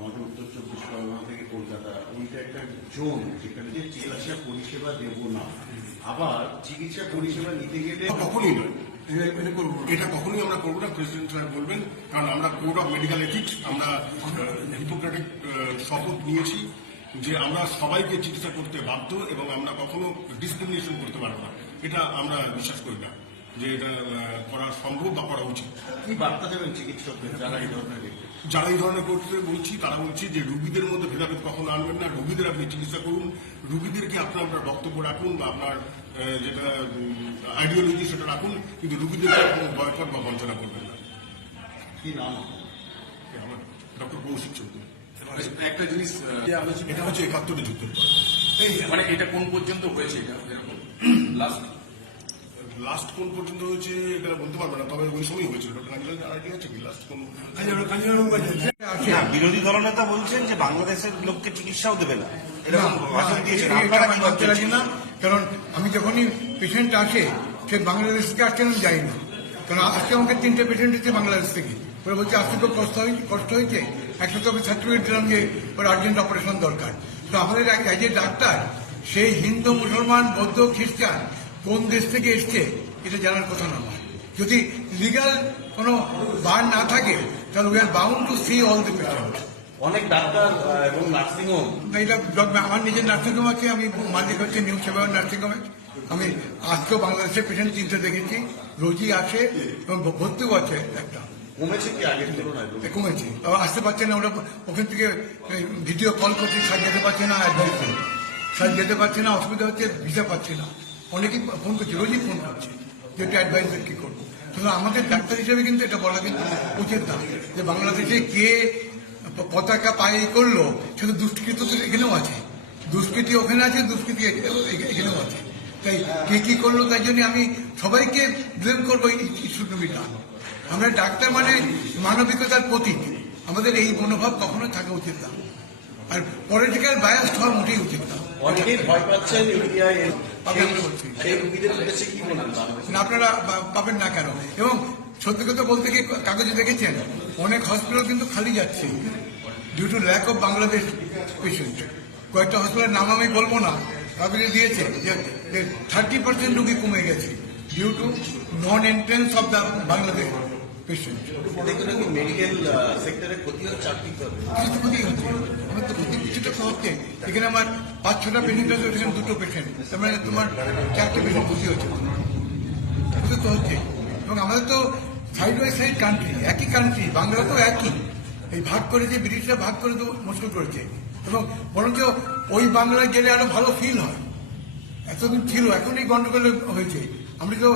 আমাদের উত্তর 24 পরগনা থেকে কলকাতা, ওইটা একটা জোন যেখানে যে চিকিৎসা পরিষেবা দেব না, আবার চিকিৎসা পরিষেবা নিতে গেলে কখনোই নয়, এটা কখনোই আমরা করবো না। প্রেসিডেন্ট স্যার বলবেন, কারণ আমরা কোড অফ মেডিকেল এথিক্স, আমরা হিপোক্রেটিক শপথ নিয়েছি যে আমরা সবাইকে চিকিৎসা করতে বাধ্য এবং আমরা কখনো ডিসক্রিমিনেশন করতে পারবো না। এটা আমরা বিশ্বাস করি না যে এটা করা সম্ভব বা করা উচিত। কি বার্তা দেবেন চিকিৎসকদের যারা এই ধরনের করতে বলছি, তারা বলছি যে রুগীদের মধ্যে ভেদাভেদ কখনো আনবেন না। রুগীদের আপনি চিকিৎসা করুন, রুগীদেরকে আপনার বক্তব্য রাখুন বা আপনার যেটা আইডিওলজি সেটা রাখুন, কিন্তু রুগীদেরকে কোনো বয়কট বা বঞ্চনা করবেন না। কি নাম? আমার ডক্টর কৌশিক চৌধুরী। একটা জিনিস এটা হচ্ছে 71 যুদ্ধের পর। মানে এটা কোন পর্যন্ত হয়েছে? এটা লাস্ট কোন পর্যন্ত হয়েছে এটা বলতে পারবে না, তবে ওই সময় হয়েছিল। ডক্টর আইডিয়া আছে কি লাস্ট কোন? বিরোধী দলনেতা বলছেন যে বাংলাদেশের লোককে চিকিৎসাও দেবে না, কারণ আমি যখনই পেশেন্ট আসে সে বাংলাদেশ থেকে আসতে আমি যাই না। কারণ আজকে আমাকে 3টে পেশেন্ট এসেছে বাংলাদেশ থেকে। ওরা বলছে আসতে খুব কষ্ট হয়েছে, একসাথে আমি সার্টিফিকেট দিলাম যে ওর আর্জেন্ট অপারেশন দরকার। তো আমাদের যে ডাক্তার সেই হিন্দু, মুসলমান, বৌদ্ধ, খ্রিস্টান কোন দেশ থেকে এসছে এটা জানার কথা না। যদি লিগাল কোনো বার না থাকে তাহলে we are bound to see all the patient. অনেক ডাক্তার এবং নার্সিংহোম, এটা আমার নিজের নার্সিংহোম আছে, আমি মালিক হচ্ছে নিউ সেবা নার্সিংহোমে। আমি আজকেও বাংলাদেশের পেশেন্ট 3টে দেখেছি, রোজই আসে এবং ভর্তিও আছে। একটা কমেছে কি আগের তুলনায়? কমেছে, আবার আসতে পারছে না। ওরা ওখান থেকে ভিডিও কল করছে, স্যার যেতে পারছে না, অ্যাডভাইস স্যার যেতে পারছে না, অসুবিধা হচ্ছে, ভিসা পাচ্ছে না। অনেকেই ফোন করছে, রোজই ফোন করছে যে এটা অ্যাডভাইস কি করবো। সুতরাং আমাদের ডাক্তার হিসেবে কিন্তু এটা বলা কিন্তু উচিত না যে বাংলাদেশে কে পতাকা পায়ে করলো, সেটা দুষ্কৃত তো এখানেও আছে, দুষ্কৃতি ওখানে আছে, দুষ্কৃতি এখানেও আছে। তাই কে কি করলো তাই জন্য আমি সবাইকে ব্লেম করবো ইস্যুটুবি না। আমরা ডাক্তার মানে মানবিকতার প্রতীক, আমাদের এই মনোভাব কখনো থাকা উচিত না। আর পলিটিক্যাল বায়াস হওয়া মোটেই উচিত না। অনেকেই ভয় পাচ্ছেন আপনারা পাবেন না কেন? এবং সত্যি কথা বলতে গিয়ে কাগজে দেখেছেন অনেক হসপিটাল কিন্তু খালি যাচ্ছে due to lack of Bangladesh patient. কয়েকটা হসপিটালের নাম আমি বলবো না, কাগজে দিয়েছে যে 30% রুগী কমে গেছে due to non entrance of the Bangladesh patient. Medical সেক্টরে ক্ষতি হচ্ছে, কিছু ক্ষতি হচ্ছে, আমার তো ক্ষতি কিছুটা তো হচ্ছে। এখানে আমার 5-6টা পেশেন্ট আছে, সেখানে 2টো পেশেন্ট, তার মানে তোমার 4টে পেশেন্ট ক্ষতি হচ্ছে, ক্ষতি তো হচ্ছে। এবং আমাদের তো সাইড বাই সাইড কান্ট্রি, একই কান্ট্রি, বাংলা তো একই। এই ভাগ করেছে, ব্রিটিশরা ভাগ করে তো মুশকিল করেছে। এবং বরঞ্চ ওই বাংলায় গেলে আরো ভালো ফিল হয়। এতদিন ছিল, এখন এই গন্ডগোল হয়েছে। আমি তো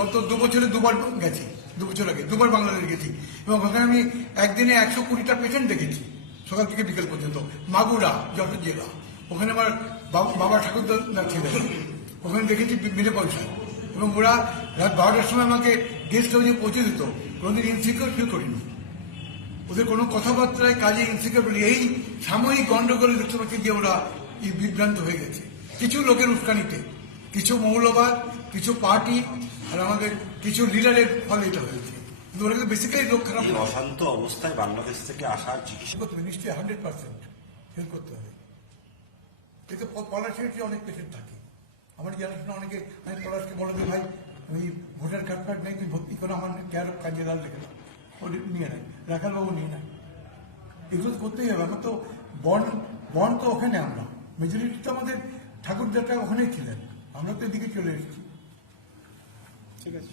গত 2 বছরে 2বার গেছি, 2 বছর আগে 2বার বাংলাদেশ গেছি এবং ওখানে আমি একদিনে 120টা পেশেন্ট দেখেছি, সকাল থেকে বিকেল পর্যন্ত। মাগুরা, যশোর জেলা, ওখানে আমার বাবা ঠাকুরদার ছেলে, ওখানে দেখেছি বিনা পয়সায়। এবং ওরা রাত 12টার সময় আমাকে গেস্ট হাউসে পৌঁছে দিত, কোনোদিন ইনসিকিউর ফিল করিনি। ওদের কোনো কথাবার্তায় কাজে ইনসিকিউর বলি, এই সাময়িক গন্ডগোলে দেখতে পাচ্ছি যে ওরা বিভ্রান্ত হয়ে গেছে কিছু লোকের উস্কানিতে, কিছু মৌলবাদ, কিছু পার্টি আর আমাদের কিছু লিডারের ফলে এটা হয়েছে। কিন্তু ওরা কিন্তু বেসিক্যালি লোক খারাপ। অশান্ত অবস্থায় বাংলাদেশ থেকে আসার চিকিৎসা নিশ্চয়ই 100% হেল্প করতে হবে। এতে পলাশে অনেক পেশেন্ট থাকে, আমার জানাশোনা অনেকে, আমি পলাশকে বলে দিই, ভাই ওই ভোটার কার্ড নেই, তুই ভর্তি করে আমার কাজে লাল লেখে না, নিয়ে নেয়, রাখালবাবু নিয়ে নেয়। এগুলো করতেই হবে। আমার তো বন তো ওখানে, আমরা মেজরিটি তো আমাদের ঠাকুরদাটা ওখানেই ছিলেন, আমরা তো এদিকে চলে এসেছি। ঠিক আছে।